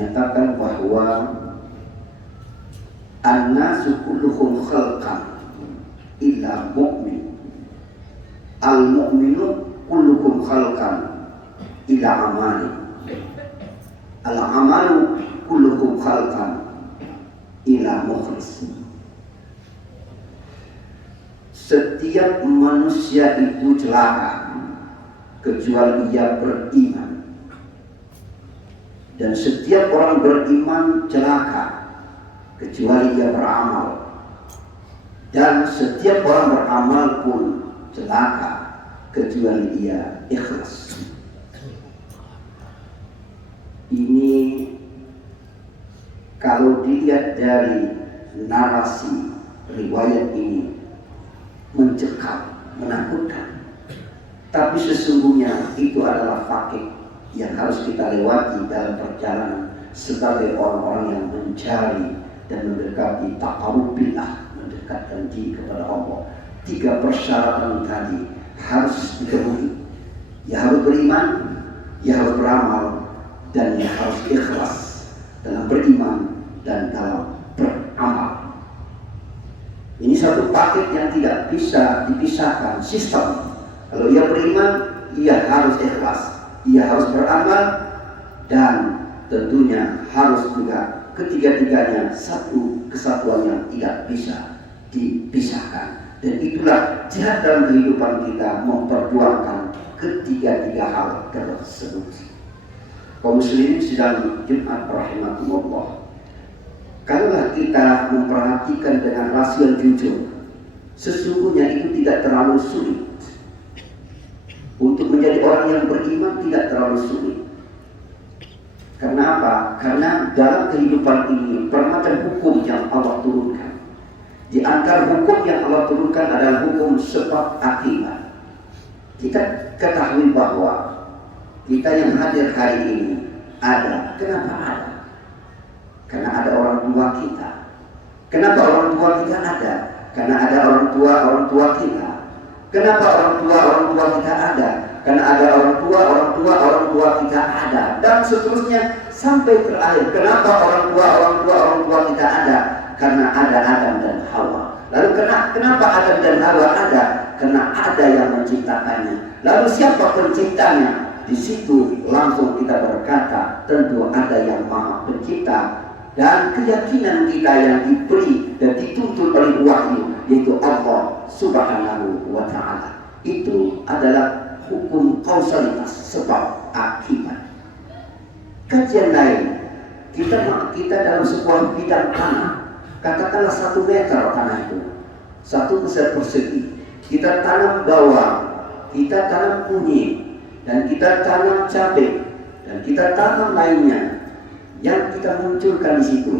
menyatakan bahwa an-nasu kulluhum khalqan illa mu'min, al-mu'minu kulluhum khalqan illa amali, al-amalu kulluhum khalqan illa mukhlis. Setiap manusia itu celaka kecuali ia beriman, dan setiap orang beriman celaka kecuali ia beramal, dan setiap orang beramal pun celaka kecuali ia ikhlas. Ini kalau dilihat dari narasi riwayat ini mencekam, menakutkan, tapi sesungguhnya itu adalah fakih yang harus kita lewati dalam perjalanan sebagai orang-orang yang mencari dan mendekati taqarrubillah, mendekatkan diri kepada Allah. 3 persyaratan tadi harus dipenuhi. Ya harus beriman, ya harus beramal, dan ya harus ikhlas dalam beriman dan dalam beramal. Ini satu paket yang tidak bisa dipisahkan, sistem. Kalau ia beriman, ia harus ikhlas, ia harus beramal, dan tentunya harus juga ketiga-tiganya satu kesatuan yang tidak bisa dipisahkan. Dan itulah jihad dalam kehidupan kita, memperjuangkan ketiga-tiga hal tersebut. Kaum muslimin sidang Jumat rahimakumullah, kalaulah kita memperhatikan dengan rasio yang jujur, sesungguhnya itu tidak terlalu sulit. Untuk menjadi orang yang beriman tidak terlalu sulit. Karena apa? Karena dalam kehidupan ini bermacam hukum yang Allah turunkan. Di antara hukum yang Allah turunkan adalah hukum sebab akibat. Kita ketahui bahwa kita yang hadir hari ini ada. Kenapa ada? Karena ada orang tua kita. Kenapa orang tua kita ada? Karena ada orang tua kita. Kenapa orang tua kita ada? Karena ada orang tua kita ada, dan seterusnya sampai terakhir. Kenapa orang tua kita ada? Karena ada Adam dan Hawa. Lalu kenapa Adam dan Hawa ada? Karena ada yang menciptakannya. Lalu siapa penciptanya? Di situ langsung kita berkata, tentu ada yang Maha Pencipta. Dan keyakinan kita yang diberi dan dituntut oleh wahyu, yaitu Allah Subhanahu wa ta'ala, itu adalah hukum kausalitas, sebab akibat. Kajian lain, kita dalam sebuah bidang tanah, katakanlah 1 meter tanah itu, 1 meter persegi, kita tanam bawang, kita tanam kunyit, dan kita tanam cabai, dan kita tanam lainnya yang kita munculkan di situ.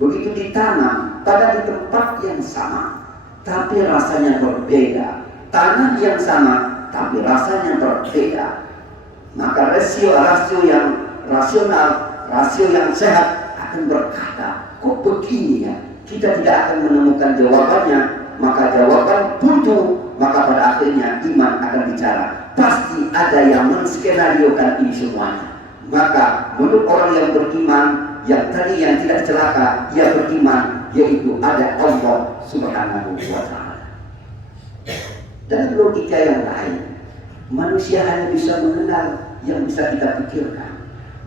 Begitu ditanam pada di tempat yang sama, tapi rasanya berbeda. Tanah yang sama, tapi rasanya berbeda. Maka rasio yang rasional, rasio yang sehat akan berkata, kok begini ya? Kita tidak akan menemukan jawabannya. Maka jawaban buntu. Maka pada akhirnya iman akan bicara. Pasti ada yang menskenariokan ini semuanya. Maka menurut orang yang beriman, yang tadi yang tidak celaka, ia beriman, yaitu ada Allah Subhanahu wa ta'ala. Dan logika yang lain, manusia hanya bisa mengenal yang bisa kita pikirkan.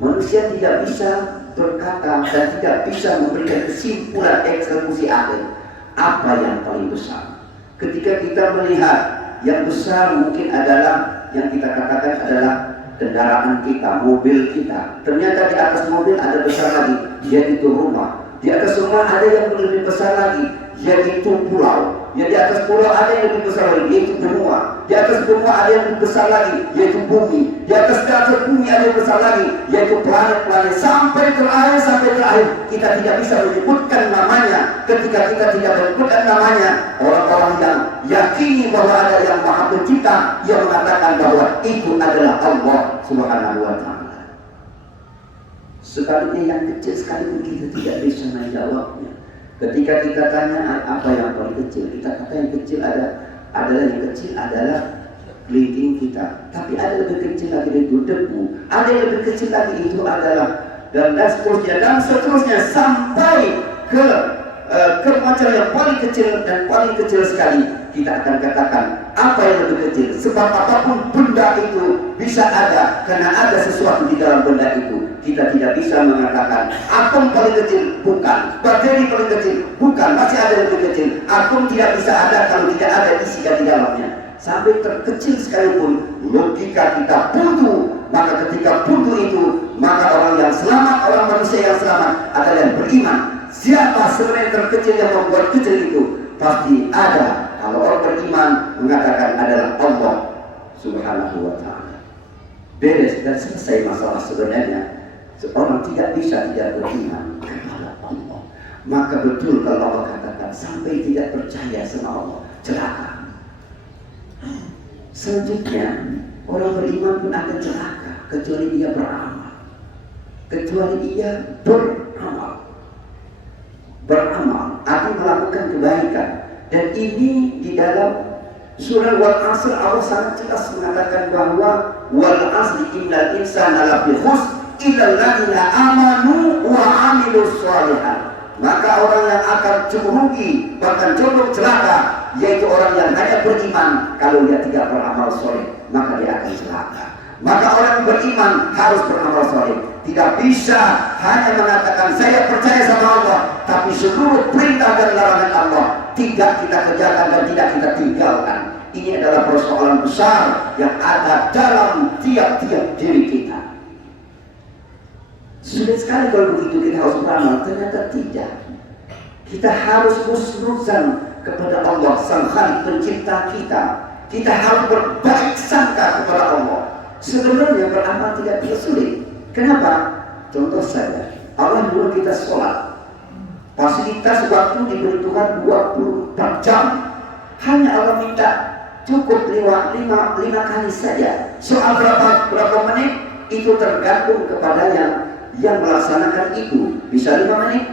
Manusia tidak bisa berkata dan tidak bisa memberikan kesimpulan eksekusi akhir apa yang paling besar. Ketika kita melihat yang besar mungkin adalah yang kita katakan adalah kendaraan kita, mobil kita. Ternyata di atas mobil ada besar lagi, yaitu rumah. Di atas rumah ada yang lebih besar lagi, yaitu pulau. Ya, di atas pulau ada yang lebih besar lagi, yaitu benua. Di atas benua ada yang lebih besar lagi, yaitu bumi. Di atas bumi ada yang besar lagi, yaitu planet-planet. Sampai terakhir kita tidak bisa menyebutkan namanya. Ketika kita tidak menyebutkan namanya, orang-orang yang yakini bahwa ada yang Maha Pencipta, yang mengatakan bahwa itu adalah Allah Subhanahu wa ta'ala. Sebaliknya yang kecil sekalipun kita tidak bisa menjawabnya. Ketika kita tanya apa yang paling kecil, kita kata yang kecil adalah kelingking kita. Tapi ada lebih kecil lagi itu debu. Ada yang lebih kecil lagi itu adalah dan seterusnya sampai ke kemajuan yang paling kecil dan paling kecil sekali. Kita akan katakan apa yang lebih kecil, sebab apapun benda itu bisa ada karena ada sesuatu di dalam benda itu. Kita tidak bisa mengatakan atom paling kecil, bukan. Bakteri paling kecil, bukan. Masih ada yang lebih kecil. Atom tidak bisa ada kalau tidak ada isi di dalamnya. Sampai terkecil sekalipun logika kita buntu. Maka ketika buntu itu, maka orang yang selamat, orang manusia yang selamat adalah yang beriman. Siapa sebenarnya terkecil yang membuat kecil itu? Pasti ada. Kalau orang beriman mengatakan adalah Allah Subhanahu wa ta'ala. Beres dan selesai masalah sebenarnya. Seorang tidak bisa tidak beriman kepada Allah. Maka betul kalau Allah katakan sampai tidak percaya sama Allah, celaka. Selanjutnya orang beriman pun akan celaka kecuali dia beramal. Kecuali dia beramal atau melakukan kebaikan. Dan ini di dalam surah Wal-Asr Allah sangat jelas mengatakan bahwa wal asri innal insana lafi khusr illa alladziina amanu wa 'amilus shalihat. Maka orang yang akan merugi bahkan jatuh celaka yaitu orang yang hanya beriman. Kalau dia tidak beramal soleh maka dia akan celaka. Maka orang beriman harus beramal soleh. Tidak bisa hanya mengatakan saya percaya sama Allah, tapi seluruh perintah dan larangan Allah tidak kita kerjakan dan tidak kita tinggalkan. Ini adalah persoalan besar yang ada dalam tiap-tiap diri kita. Sulit sekali kalau begitu kita harus beramal, ternyata tidak. Kita harus husnuzan kepada Allah, Sang Khalik pencipta kita. Kita harus berbaik sangka kepada Allah. Sebenarnya beramal tidak sulit. Kenapa? Contoh saja, Allah nyuruh kita sholat. Fasilitas waktu diberi Tuhan 24 jam. Hanya Allah minta cukup 5 kali saja. Soal berapa menit itu tergantung kepada yang melaksanakan itu. Bisa 5 menit,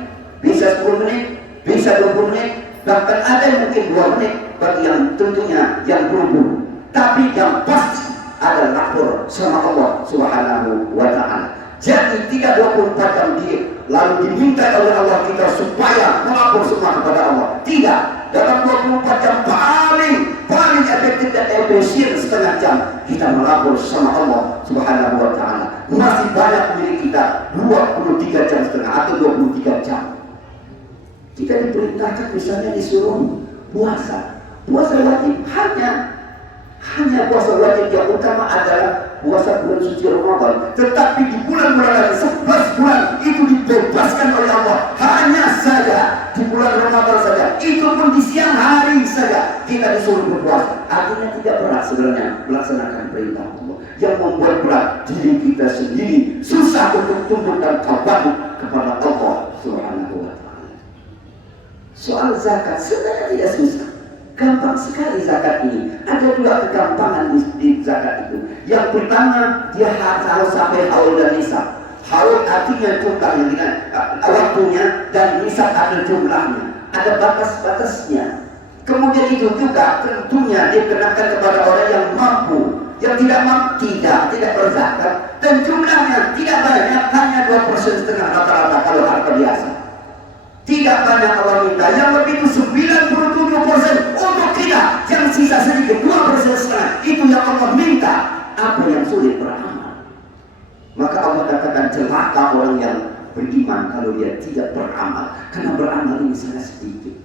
bisa 10 menit, bisa 20 menit, bahkan ada yang mungkin 2 menit bagi yang tentunya yang buru-buru. Tapi yang pasti ada lapor sama Allah Subhanahu wa ta'ala. Jadi tidak 24 jam lalu diminta oleh Allah kita supaya melapor semua kepada Allah. Tidak. Dalam 24 jam paling efektif dan efisien setengah jam kita melapor sama Allah Subhanahu wa ta'ala. Masih banyak milik kita 23 jam setengah atau 23 jam. Kita diperintahkan misalnya disuruh puasa wajib hanya puasa wajib yang utama adalah puasa bulan suci Ramadan. Tetapi di bulan-bulan 11 bulan itu dibebaskan oleh Allah. Hanya saja di bulan Ramadan saja, itu pun di siang hari saja kita disuruh berpuasa. Artinya tidak berat sebenarnya melaksanakan perintah Allah. Yang membuat berat diri kita sendiri, susah untuk tunduk dan tawaduk kepada Allah Subhanahu wa ta'ala. Soal zakat sebenarnya tidak susah. Gampang sekali zakat ini. Ada 2 kegampangan di zakat itu. Yang pertama, dia harus sampai haul dan nisab. Haul artinya jumlahnya dengan waktunya, dan nisab ada jumlahnya. Ada batas-batasnya. Kemudian itu juga tentunya dikenakan kepada orang yang mampu. Yang tidak mampu tidak berzakat. Dan jumlahnya tidak banyak, hanya 2,5% rata-rata kalau harga biasa. Tidak banyak Allah minta. Yang lebih itu 97% untuk kita. Yang sisa sedikit 2,5% itu yang Allah minta. Apa yang sulit beramal? Maka Allah katakan celaka orang yang beriman kalau dia tidak beramal. Karena beramal ini sangat sedikit.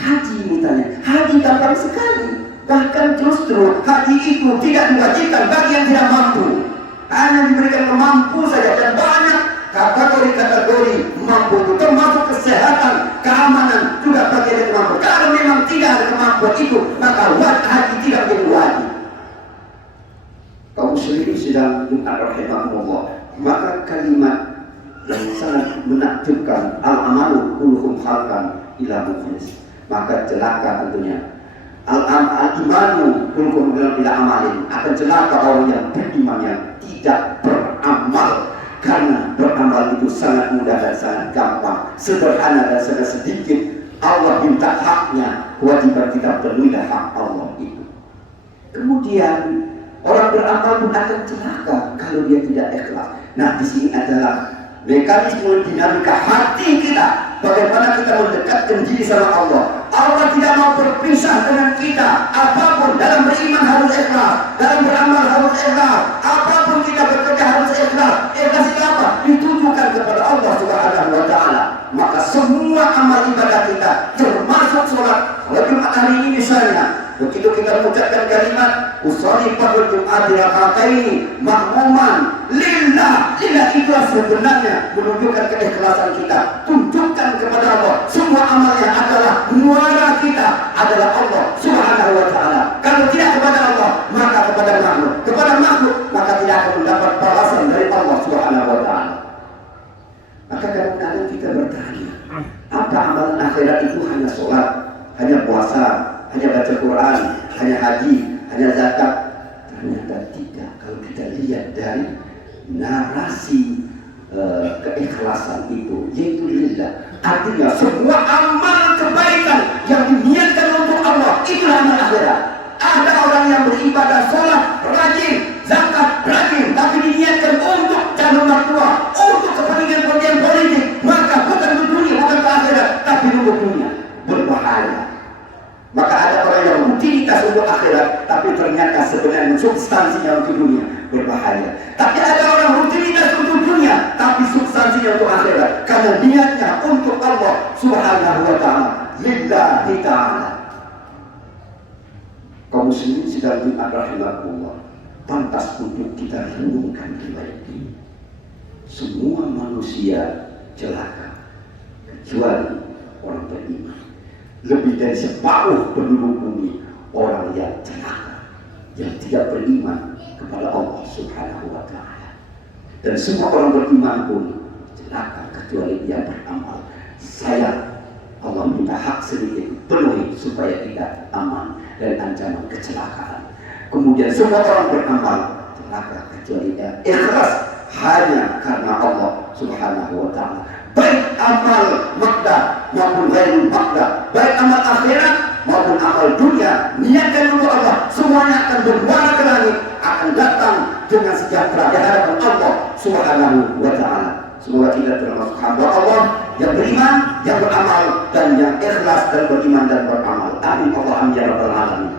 Haji misalnya, haji gampang sekali. Bahkan justru haji itu tidak diwajibkan bagi yang tidak mampu. Hanya diberikan mampu saja, dan banyak kategori mampu itu termasuk kesehatan, keamanan juga bagi yang mampu. Kalau memang tidak ada kemampuan itu, maka haji tidak menjadi wajib. Kaum muslimin sedang rahimahumullah, maka kalimat yang sangat menakjubkan, al-amalu kulluhum khalqan ila mukhlis. Maka celaka tentunya al-imanu kulluhum ila amalin. Akan celaka orang yang beriman yang tidak beramal. Karena beramal itu sangat mudah dan sangat gampang, sederhana dan sangat sedikit. Allah minta haknya, kewajiban kita penuhilah hak Allah itu. Kemudian orang beramal pun akan celaka kalau dia tidak ikhlas. Nah, di sini adalah mekanisme dinamika hati kita, bagaimana kita mendekatkan diri sama Allah. Allah tidak mau berpisah dengan kita. Apapun dalam beriman harus ikhlas, dalam beramal harus ikhlas, apapun kita bekerja harus ikhlas. Ikhlas itu apa? Ditujukan kepada Allah Subhanahu wa Ta'ala. Maka semua amal ibadah kita, termasuk sholat. Kalau Jumat hari ini misalnya, begitu kita mengucapkan kalimat usolli fardhu Jum'ati raka'ataini makmuman lillah, lillah itu sebenarnya menunjukkan keikhlasan kita. Tunjukkan kepada Allah, semua amalnya adalah muara kita adalah Allah Subhanahu wa Ta'ala. Kalau tidak kepada Allah, maka kepada makhluk. Kepada makhluk, maka tidak akan mendapat balasan dari Allah Subhanahu wa Ta'ala. Maka kadang-kadang kita bertanya, apa amalan akhirat itu? Hanya sholat, hanya puasa, hanya baca Quran, hanya haji, hanya zakat? Ternyata tidak. Kalau kita lihat dari narasi keikhlasan itu, yaitu lillah, artinya semua amal kebaikan yang diniatkan untuk Allah itulah amal akhirat. Ada orang yang beribadah, sholat, rajin, zakat, rajin, tapi diniatkan untuk calon mertua, untuk kepentingan politik, maka bukan untuk dunia, bukan ke akhirat, tapi untuk dunia. Berbahaya. Maka ada orang yang rutinitas untuk akhirat, tapi ternyata sebenarnya substansinya untuk dunia. Berbahaya. Tapi ada orang rutinitas untuk dunia, tapi substansinya untuk akhirat, karena niatnya untuk Allah Subhanahu wa Ta'ala, lillahi ta'ala. Kaum muslimin sedang rahimahullah, pantas untuk kita renungkan kembali. Semua manusia celaka kecuali orang beriman. Lebih dari separuh penduduk bumi orang yang celaka, yang tidak beriman kepada Allah Subhanahu wa Ta'ala. Dan semua orang beriman pun celaka kecuali dia beramal. Saya Allah minta hak sedikit penuhi supaya kita aman dari ancaman kecelakaan. Kemudian semua orang beramal celaka kecuali dia ikhlas hanya karena Allah Subhanahu wa Ta'ala. Baik amal makda maupun ghairul makda, baik amal akhirat maupun amal dunia, niatkan untuk Allah, semuanya akan bermuara ke langit, akan datang dengan sejahtera di hadapan Allah Subhanahu wa Ta'ala. Semoga kita termasuk hamba Allah yang beriman, yang beramal, dan yang ikhlas dan beriman dan beramal. Amin. Allah amin ya rabbal alamin.